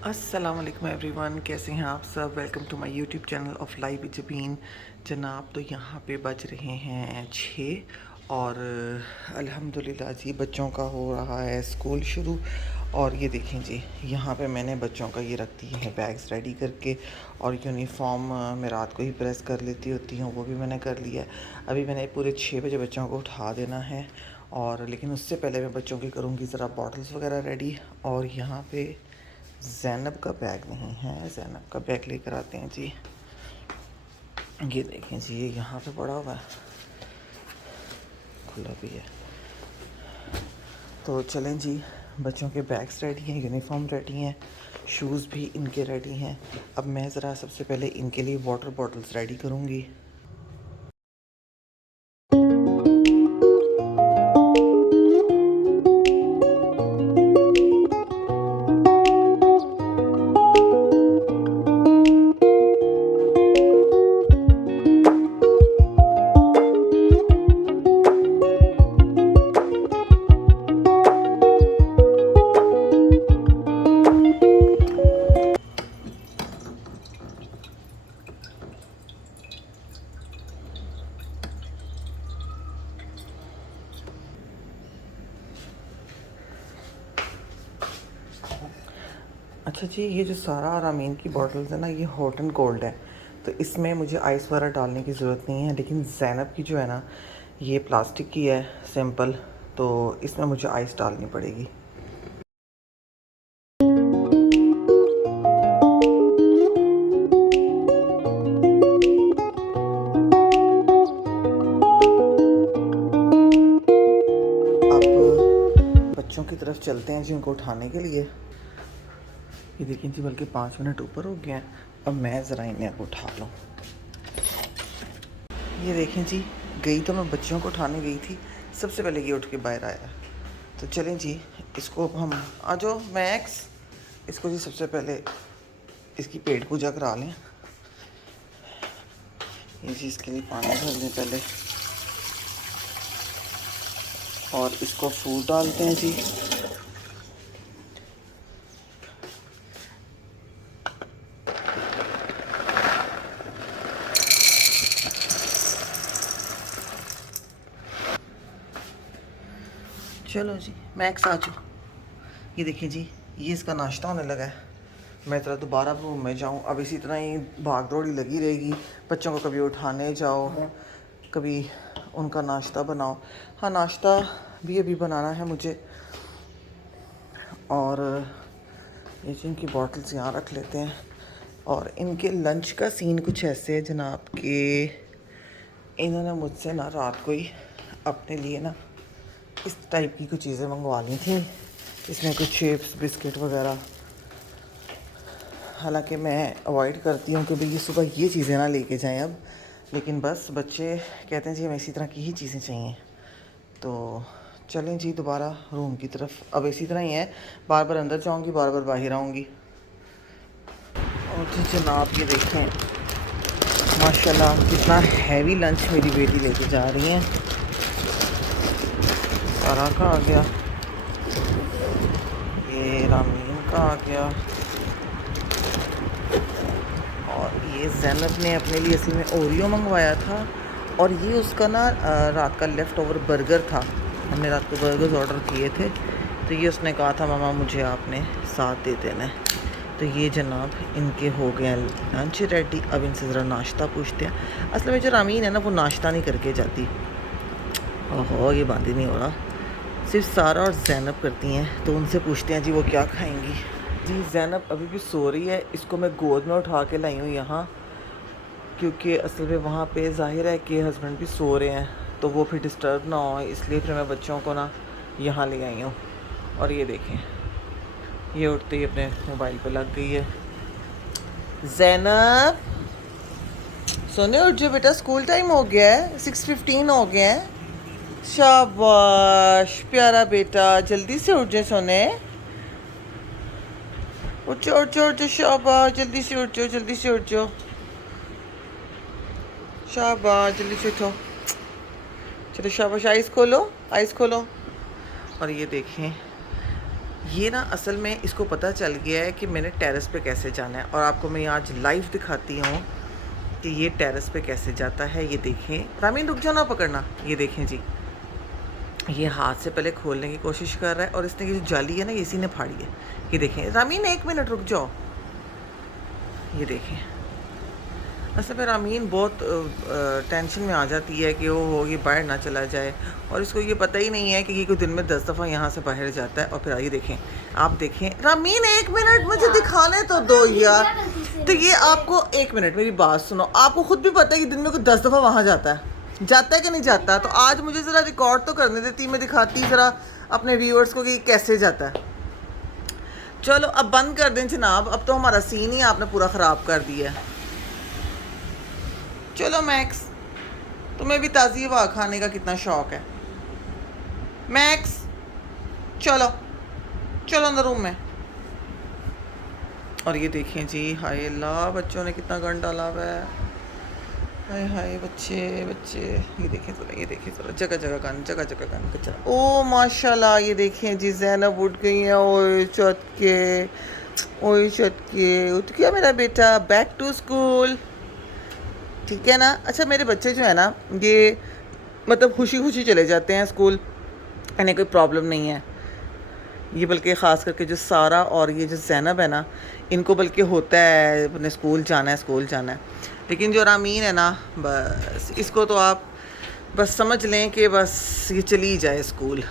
अस्सलाम वालेकुम एवरीवन, कैसे हैं आप सब। Welcome to my YouTube channel of live Jabeen Janab. तो यहाँ पे बज रहे हैं 6 और अल्हम्दुलिल्लाह जी बच्चों का हो रहा है स्कूल शुरू। और ये देखें जी, यहाँ पे मैंने बच्चों का ये रख दिए हैं बैग्स रेडी करके। और यूनिफॉर्म मैं रात को ही प्रेस कर लेती होती हूँ, वो भी मैंने कर लिया है। अभी मैंने पूरे 6 बजे बच्चों को उठा देना है, और लेकिन उससे पहले मैं बच्चों की करूँगी ज़रा बॉटल्स वगैरह रेडी। और यहाँ पे ज़ैनब का बैग नहीं है, ज़ैनब का बैग लेकर आते हैं जी। ये देखें जी, ये यहाँ पे पड़ा हुआ है, खुला भी है। तो चलें जी, बच्चों के बैग्स रेडी हैं, यूनिफॉर्म रेडी हैं, शूज़ भी इनके रेडी हैं। अब मैं ज़रा सबसे पहले इनके लिए वाटर बॉटल्स रेडी करूँगी। अच्छा जी, ये जो सारा रामीन की बॉटल्स है ना, ये हॉट एंड कोल्ड है, तो इसमें मुझे आइस वगैरह डालने की ज़रूरत नहीं है। लेकिन ज़ैनब की जो है ना, ये प्लास्टिक की है सिंपल, तो इसमें मुझे आइस डालनी पड़ेगी। अब बच्चों की तरफ चलते हैं जी, उनको उठाने के लिए। ये देखिए जी, बल्कि 5 मिनट ऊपर हो गए हैं। अब मैं ज़रा इन्हें उठा लूँ। ये देखें जी, गई तो मैं बच्चों को उठाने गई थी, सबसे पहले ये उठ के बाहर आया। तो चलें जी, इसको अब हम आ जाओ मैक्स, इसको जी सबसे पहले इसकी पेट पूजा करा लें। ये जी इसके लिए पानी भर लें पहले, और इसको फूड डालते हैं जी। चलो जी मैक्स आ जाओ। ये देखिए जी, ये इसका नाश्ता होने लगा है। मैं तरह दोबारा रूम में जाऊँ, अब इसी तरह ही भाग दौड़ी लगी रहेगी। बच्चों को कभी उठाने जाओ, कभी उनका नाश्ता बनाओ। हाँ, नाश्ता भी अभी बनाना है मुझे। और ये जी इनकी बॉटल्स यहाँ रख लेते हैं। और इनके लंच का सीन कुछ ऐसे है जनाब कि इन्होंने मुझसे ना रात को ही अपने लिए ना इस टाइप की कुछ चीज़ें मंगवा ली थी, इसमें कुछ चिप्स बिस्किट वगैरह। हालांकि मैं अवॉइड करती हूँ कि भाई ये सुबह ये चीज़ें ना लेके जाएं अब, लेकिन बस बच्चे कहते हैं जी हमें इसी तरह की ही चीज़ें चाहिए। तो चलें जी दोबारा रूम की तरफ। अब इसी तरह ही है, बार बार अंदर जाऊँगी, बार बार बाहर आऊँगी। और जी जनाब, ये देखें माशाल्लाह कितना हैवी लंच मेरी बेटी लेके जा रही है। सारा का आ गया, ये रामीन का आ गया, और ये ज़ैनब ने अपने लिए असल में ओरियो मंगवाया था। और ये उसका ना रात का लेफ़्ट ओवर बर्गर था, हमने रात को बर्गर्स ऑर्डर किए थे, तो ये उसने कहा था मामा मुझे आपने साथ दे देना है। तो ये जनाब इनके हो गए लंच रेडी। अब इनसे ज़रा नाश्ता पूछते हैं। असल में जो रामीन है ना, वो नाश्ता नहीं करके जाती। ओहो, ये बात ही नहीं हो रहा, सिर्फ सारा और ज़ैनब करती हैं। तो उनसे पूछते हैं जी वो क्या खाएंगी। जी ज़ैनब अभी भी सो रही है, इसको मैं गोद में उठा के लाई हूँ यहाँ, क्योंकि असल में वहाँ पे ज़ाहिर है कि हस्बैंड भी सो रहे हैं, तो वो फिर डिस्टर्ब ना हो, इसलिए फिर मैं बच्चों को ना यहाँ ले आई हूँ। और ये देखें, ये उठते ही अपने मोबाइल पे लग गई है। ज़ैनब सोने उठ जाओ बेटा, स्कूल टाइम हो गया है, 6:15 हो गया है। शाबाश प्यारा बेटा, जल्दी से उठ जाए सोने। उठ जाओ उठ जाओ उठ जाओ, शाबाश, जल्दी से उठ जाओ, जल्दी से उठ जाओ, शाबाश, जल्दी से उठो। चलो शाबाश, आइज़ खोलो, आइज़ खोलो। और ये देखें ये ना असल में इसको पता चल गया है कि मैंने टेरेस पे कैसे जाना है, और आपको मैं आज लाइव दिखाती हूँ कि ये टेरेस पे कैसे जाता है। ये देखें, रामीन रुक जाओ ना पकड़ना। ये देखें जी, ये हाथ से पहले खोलने की कोशिश कर रहा है, और इसने ये जो जाली है ना, इसी ने फाड़ी है। ये देखें रामीन, 1 मिनट रुक जाओ। ये देखें, असल में रामीन बहुत टेंशन में आ जाती है कि वो ये बाहर ना चला जाए, और इसको ये पता ही नहीं है कि ये कोई दिन में 10 दफ़ा यहाँ से बाहर जाता है। और फिर आइए देखें, आप देखें रामीन, 1 मिनट मुझे दिखाने तो दो यार। तो ये आपको 1 मिनट मेरी बात सुनो, आपको खुद भी पता है कि दिन में कोई 10 दफ़ा वहाँ जाता है कि नहीं जाता। तो आज मुझे ज़रा रिकॉर्ड तो करने देती, मैं दिखाती ज़रा अपने व्यूअर्स को कि कैसे जाता है। चलो अब बंद कर दें जनाब, अब तो हमारा सीन ही आपने पूरा ख़राब कर दिया है। चलो मैक्स, तुम्हें भी ताज़ी हवा खाने का कितना शौक़ है। मैक्स चलो चलो अंदर रूम में। और ये देखें जी, हाय अल्लाह, बच्चों ने कितना गंद डाला हुआ है। हाय हाय बच्चे बच्चे, ये देखें ज़रा, ये देखें ज़रा, जगह जगह गंद कचरा। ओ माशाल्लाह, ये देखें जी, ज़ैनब उठ गई है। ओए चट के उठ गया मेरा बेटा, बैक टू स्कूल। ठीक है ना। अच्छा, मेरे बच्चे जो है ना, ये मतलब खुशी खुशी चले जाते हैं स्कूल, इन्हें कोई प्रॉब्लम नहीं है। ये बल्कि ख़ास करके जो सारा और ये जो ज़ैनब है ना, इनको बल्कि होता है अपने स्कूल जाना है। लेकिन जो रामीन है ना, बस इसको तो आप बस समझ लें कि बस ये चली जाए स्कूल।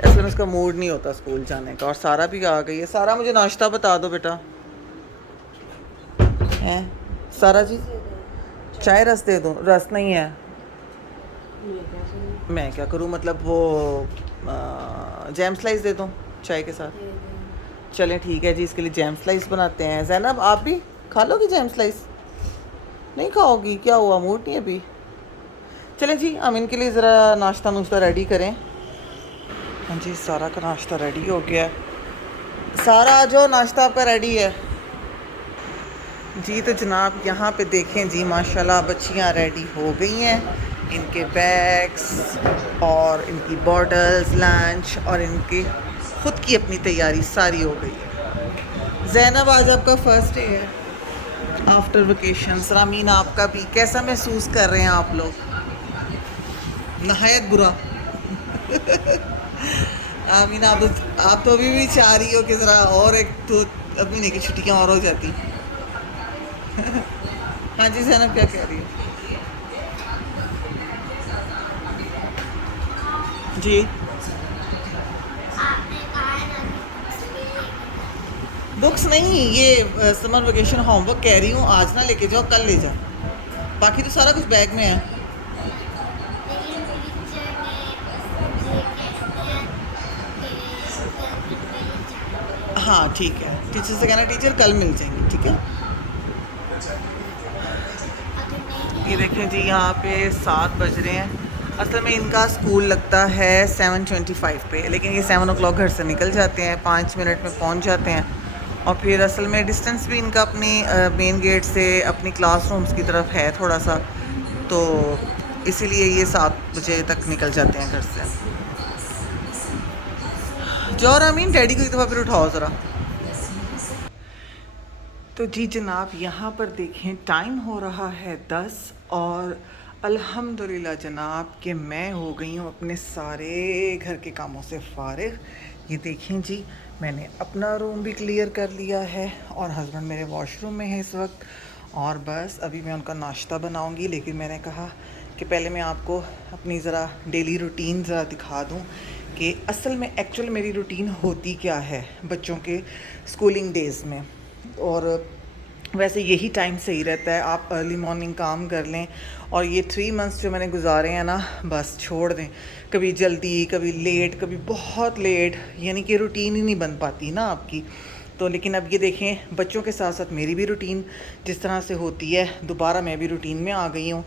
ऐसे में उसका मूड नहीं होता स्कूल जाने का। और सारा भी आ गई है। सारा, मुझे नाश्ता बता दो बेटा। हैं सारा जी, चाय रस दे दूँ? रस नहीं है। मैं क्या करूँ, मतलब वो जैम स्लाइस दे दूँ चाय के साथ? चलें ठीक है जी, इसके लिए जैम स्लाइस बनाते हैं। ज़ैनब आप भी खा लोगी जैम स्लाइस? नहीं खाओगी? क्या हुआ, मूड नहीं है अभी? चलें जी, हम इनके लिए ज़रा नाश्ता रेडी करें। हाँ जी, सारा का नाश्ता रेडी हो गया है। सारा आ जाओ, नाश्ता आपका रेडी है जी। तो जनाब यहाँ पे देखें जी, माशाल्लाह बच्चियाँ रेडी हो गई हैं। इनके बैग्स और इनकी बॉटल्स, लंच और इनकी ख़ुद की अपनी तैयारी सारी हो गई है। ज़ैनब आज आपका फ़र्स्ट डे है आफ्टर वेकेशंस। रामीन आपका भी, कैसा महसूस कर रहे हैं आप लोग? नहायत बुरा। आमीन, आप तो अभी भी चाह रही हो कि ज़रा और एक तो महीने की छुट्टियाँ और हो जाती। हाँ जी ज़ैनब, क्या कह रही है जी? बुक्स नहीं, ये समर वेकेशन होमवर्क कह रही हूँ। आज ना लेके जाओ, कल ले जाओ। बाकी तो सारा कुछ बैग में है। हाँ ठीक है, टीचर से कहना टीचर कल मिल जाएंगे, ठीक है। ये देखें जी, यहाँ पे 7 बज रहे हैं। असल में इनका स्कूल लगता है 7:25 पे, लेकिन ये 7 o'clock घर से निकल जाते हैं, 5 मिनट में पहुँच जाते हैं। और फिर असल में डिस्टेंस भी इनका अपनी मेन गेट से अपनी क्लासरूम्स की तरफ है थोड़ा सा, तो इसीलिए ये 7 बजे तक निकल जाते हैं घर से। जो रामीन, डैडी को एक दफ़ा फिर उठाओ ज़रा। तो जी जनाब, यहाँ पर देखें टाइम हो रहा है 10, और अल्हम्दुलिल्लाह जनाब कि मैं हो गई हूँ अपने सारे घर के कामों से फ़ारिग। ये देखें जी, मैंने अपना रूम भी क्लियर कर लिया है, और हस्बैंड मेरे वॉशरूम में है इस वक्त। और बस अभी मैं उनका नाश्ता बनाऊंगी, लेकिन मैंने कहा कि पहले मैं आपको अपनी ज़रा डेली रूटीन ज़रा दिखा दूँ कि असल में एक्चुअल मेरी रूटीन होती क्या है बच्चों के स्कूलिंग डेज़ में। और वैसे यही टाइम सही रहता है, आप अर्ली मॉर्निंग काम कर लें। और ये 3 मंथ्स जो मैंने गुजारे हैं ना, बस छोड़ दें, कभी जल्दी कभी लेट कभी बहुत लेट, यानी कि रूटीन ही नहीं बन पाती ना आपकी। तो लेकिन अब ये देखें, बच्चों के साथ साथ मेरी भी रूटीन जिस तरह से होती है, दोबारा मैं भी रूटीन में आ गई हूँ।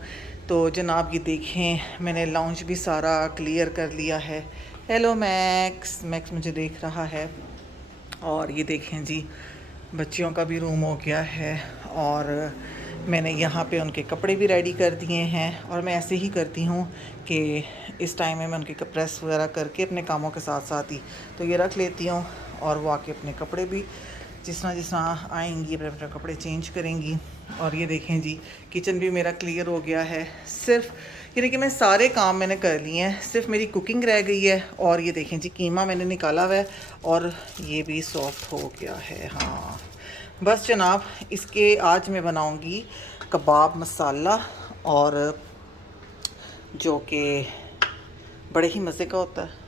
तो जनाब ये देखें, मैंने लाउंज भी सारा क्लियर कर लिया है। हेलो मैक्स, मैक्स मुझे देख रहा है। और ये देखें जी, बच्चियों का भी रूम हो गया है, और मैंने यहाँ पे उनके कपड़े भी रेडी कर दिए हैं। और मैं ऐसे ही करती हूँ कि इस टाइम में मैं उनके प्रेस वगैरह करके अपने कामों के साथ साथ ही तो ये रख लेती हूँ। और वो आके अपने कपड़े भी जिस तरह आएंगी अपने अपने कपड़े चेंज करेंगी। और ये देखें जी, किचन भी मेरा क्लियर हो गया है। सिर्फ यानी कि मैं सारे काम मैंने कर लिए हैं, सिर्फ मेरी कुकिंग रह गई है। और ये देखें जी, कीमा मैंने निकाला हुआ है और ये भी सॉफ्ट हो गया है। हाँ बस जनाब, इसके आज मैं बनाऊंगी कबाब मसाला, और जो कि बड़े ही मज़े का होता है।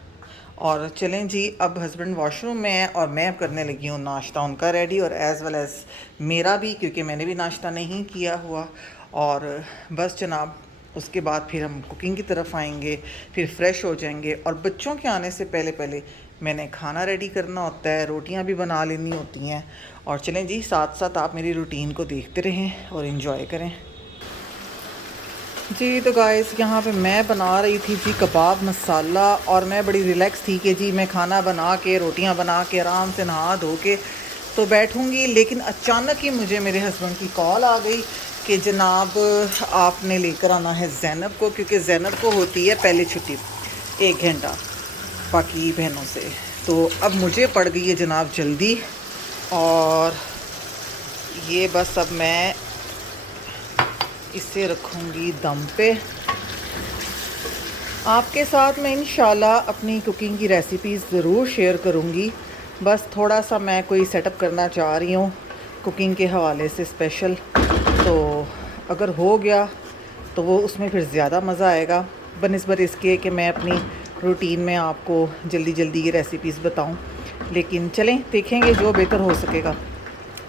और चलें जी, अब हस्बैंड वॉशरूम में है और मैं अब करने लगी हूँ नाश्ता उनका रेडी, और एज़ वेल एज़ मेरा भी, क्योंकि मैंने भी नाश्ता नहीं किया हुआ। और बस जनाब, उसके बाद फिर हम कुकिंग की तरफ आएंगे, फिर फ्रेश हो जाएंगे। और बच्चों के आने से पहले पहले मैंने खाना रेडी करना होता है, रोटियां भी बना लेनी होती हैं। और चलें जी, साथ साथ आप मेरी रूटीन को देखते रहें और इन्जॉय करें जी। तो गाइस, यहाँ पे मैं बना रही थी जी कबाब मसाला, और मैं बड़ी रिलैक्स थी कि जी मैं खाना बना के, रोटियाँ बना के, आराम से नहा धो के तो बैठूँगी। लेकिन अचानक ही मुझे मेरे हस्बैंड की कॉल आ गई कि जनाब आपने लेकर आना है ज़ैनब को, क्योंकि ज़ैनब को होती है पहले छुट्टी 1 घंटा बाकी बहनों से। तो अब मुझे पड़ गई है जनाब जल्दी, और ये बस अब मैं इसे रखूँगी दम पे। आपके साथ मैं इंशाल्लाह अपनी कुकिंग की रेसिपीज़ ज़रूर शेयर करूँगी। बस थोड़ा सा मैं कोई सेटअप करना चाह रही हूँ कुकिंग के हवाले से स्पेशल, तो अगर हो गया तो वो उसमें फिर ज़्यादा मज़ा आएगा बनिस्बत इसके कि मैं अपनी रूटीन में आपको जल्दी जल्दी ये रेसिपीज़ बताऊँ। लेकिन चलें, देखेंगे जो बेहतर हो सकेगा।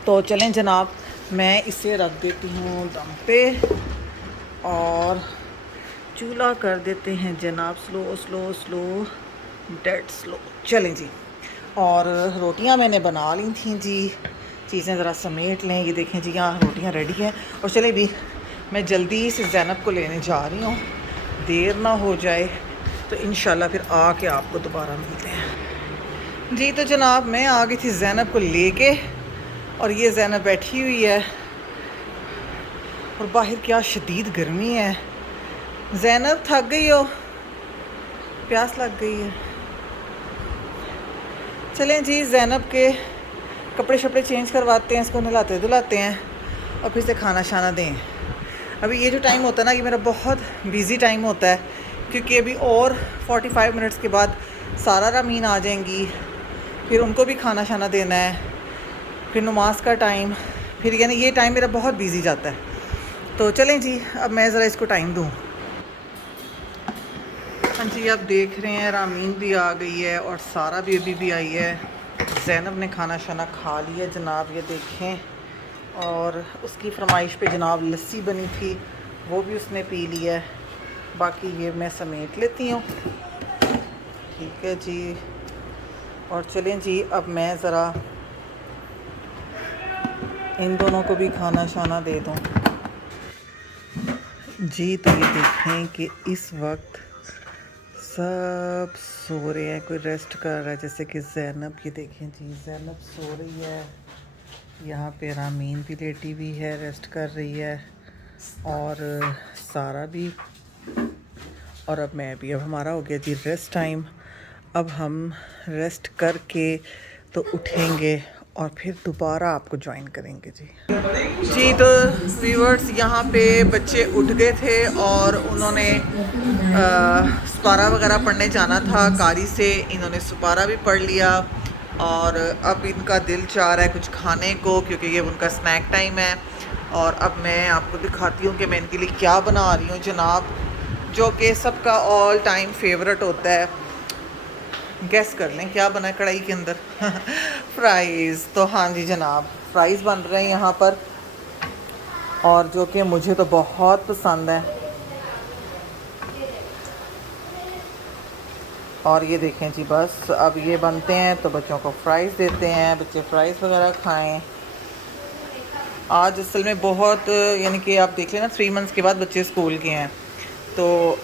तो चलें जनाब, मैं इसे रख देती हूँ दम पे और चूल्हा कर देते हैं जनाब slow slow slow, dead slow. चलें जी, और रोटियां मैंने बना ली थी जी, चीज़ें ज़रा समेट लें। ये देखें जी, यहाँ रोटियां रेडी हैं। और चले भी, मैं जल्दी से ज़ैनब को लेने जा रही हूँ, देर ना हो जाए, तो इंशाल्लाह फिर आके आपको दोबारा मिलते हैं जी। तो जनाब, मैं आ गई थी ज़ैनब को लेके, और ये ज़ैनब बैठी हुई है, और बाहर क्या शदीद गर्मी है। ज़ैनब, थक गई हो? प्यास लग गई है? चलें जी, ज़ैनब के कपड़े शपड़े चेंज करवाते हैं, इसको नहलाते धुलाते हैं, और फिर से खाना शाना दें। अभी ये जो टाइम होता है ना, ये मेरा बहुत बिज़ी टाइम होता है, क्योंकि अभी और 45 मिनट्स के बाद सारा रामीन आ जाएंगी, फिर उनको भी खाना शाना देना है, फिर नमाज का टाइम, फिर यानी ये टाइम मेरा बहुत बिज़ी जाता है। तो चलें जी, अब मैं ज़रा इसको टाइम दूँ। हाँ जी, आप देख रहे हैं रामीन भी आ गई है और सारा भी अभी भी आई है। ज़ैनब ने खाना शाना खा लिया जनाब, ये देखें। और उसकी फरमाइश पे जनाब लस्सी बनी थी, वो भी उसने पी लिया है। बाकी ये मैं समेट लेती हूँ, ठीक है जी। और चलें जी, अब मैं ज़रा इन दोनों को भी खाना शाना दे दूँ जी। तो ये देखें कि इस वक्त सब सो रहे हैं, कोई रेस्ट कर रहा है, जैसे कि ज़ैनब। ये देखें जी, ज़ैनब सो रही है, यहाँ पे रामीन भी लेटी हुई है, रेस्ट कर रही है, और सारा भी, और अब मैं भी। अब हमारा हो गया जी रेस्ट टाइम। अब हम रेस्ट करके तो उठेंगे और फिर दोबारा आपको ज्वाइन करेंगे जी। जी, तो व्यूअर्स, यहाँ पे बच्चे उठ गए थे और उन्होंने सुपारा वगैरह पढ़ने जाना था कारी से, इन्होंने सुपारा भी पढ़ लिया। और अब इनका दिल चाह रहा है कुछ खाने को, क्योंकि ये उनका स्नैक टाइम है। और अब मैं आपको दिखाती हूँ कि मैं इनके लिए क्या बना रही हूँ जनाब, जो कि सबका ऑल टाइम फेवरेट होता है। गैस कर लें क्या बना है कढ़ाई के अंदर? फ्राइज़। तो हाँ जी जनाब, फ्राइज़ बन रहे हैं यहाँ पर, और जो कि मुझे तो बहुत पसंद है। और ये देखें जी, बस अब ये बनते हैं तो बच्चों को फ्राइज़ देते हैं, बच्चे फ्राइज़ वगैरह खाएं। आज असल में बहुत, यानी कि आप देख लें ना, 3 मंथ्स के बाद बच्चे स्कूल के हैं, तो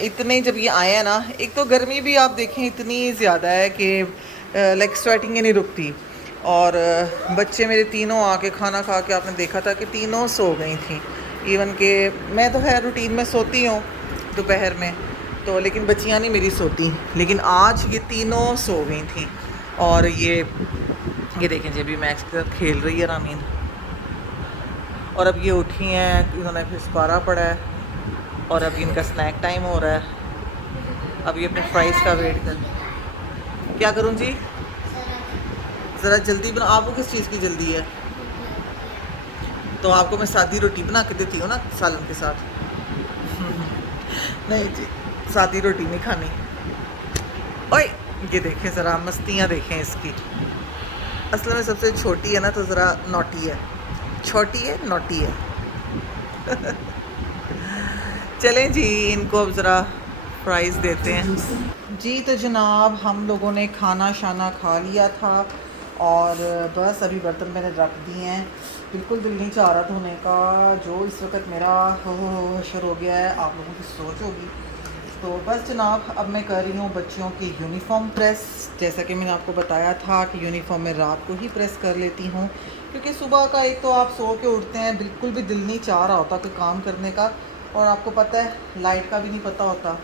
इतने जब ये आए हैं ना, एक तो गर्मी भी आप देखें इतनी ज़्यादा है कि लाइक स्वेटिंग ही नहीं रुकती। और बच्चे मेरे तीनों आके खाना खा के आपने देखा था कि तीनों सो गई थी। इवन कि मैं तो है रूटीन में सोती हूँ दोपहर में, तो लेकिन बच्चियाँ नहीं मेरी सोती, लेकिन आज ये तीनों सो गई थी। और ये देखें जी, अभी मैक्स के साथ खेल रही है रामीन। और अब ये उठी हैं, इन्होंने फिर स्पारा पड़ा है और अब इनका स्नैक टाइम हो रहा है। अब ये अपने फ्राइज़ का वेट कर, क्या करूँ जी? ज़रा जल्दी बना। आपको किस चीज़ की जल्दी है? तो आपको मैं सादी रोटी बना के देती हूँ ना सालन के साथ। नहीं जी, सादी रोटी नहीं खानी। ओए, ये देखें ज़रा मस्तियाँ देखें इसकी। असल में सबसे छोटी है ना, तो ज़रा नॉटी है, छोटी है, नॉटी है। चलें जी, इनको अब ज़रा फ्राइज़ देते हैं जी। तो जनाब, हम लोगों ने खाना शाना खा लिया था और बस अभी बर्तन मैंने रख दिए हैं। बिल्कुल दिल नहीं चाह रहा धोने का, जो इस वक्त मेरा हो हशर हो गया है, आप लोगों की सोच होगी। तो बस जनाब, अब मैं कर रही हूँ बच्चियों की यूनिफ़ॉर्म प्रेस। जैसा कि मैंने आपको बताया था कि यूनिफ़ॉर्म मैं रात को ही प्रेस कर लेती हूँ, क्योंकि सुबह का एक तो आप सो के उठते हैं, बिल्कुल भी दिल नहीं चाह रहा होता कोई काम करने का, और आपको पता है लाइट का भी नहीं पता होता।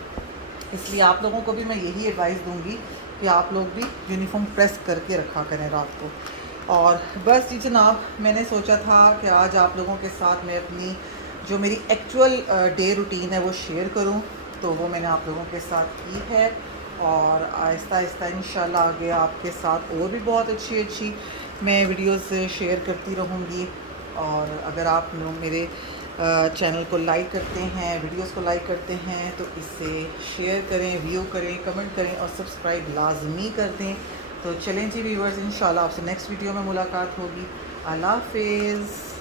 इसलिए आप लोगों को भी मैं यही एडवाइस दूंगी कि आप लोग भी यूनिफ़ॉर्म प्रेस करके रखा करें रात को। और बस जी जनाब, मैंने सोचा था कि आज आप लोगों के साथ मैं अपनी जो मेरी एक्चुअल डे रूटीन है वो शेयर करूं, तो वो मैंने आप लोगों के साथ की है। और आहिस्ता आहिस्ता इंशाल्लाह आगे आपके साथ और भी बहुत अच्छी अच्छी मैं वीडियोस शेयर करती रहूँगी। और अगर आप लोग मेरे चैनल को लाइक करते हैं, वीडियोस को लाइक करते हैं, तो इसे शेयर करें, व्यू करें, कमेंट करें और सब्सक्राइब लाजमी कर दें। तो चलें जी व्यूवर्स, इंशाल्लाह आपसे नेक्स्ट वीडियो में मुलाकात होगी। अल्लाह हाफिज़।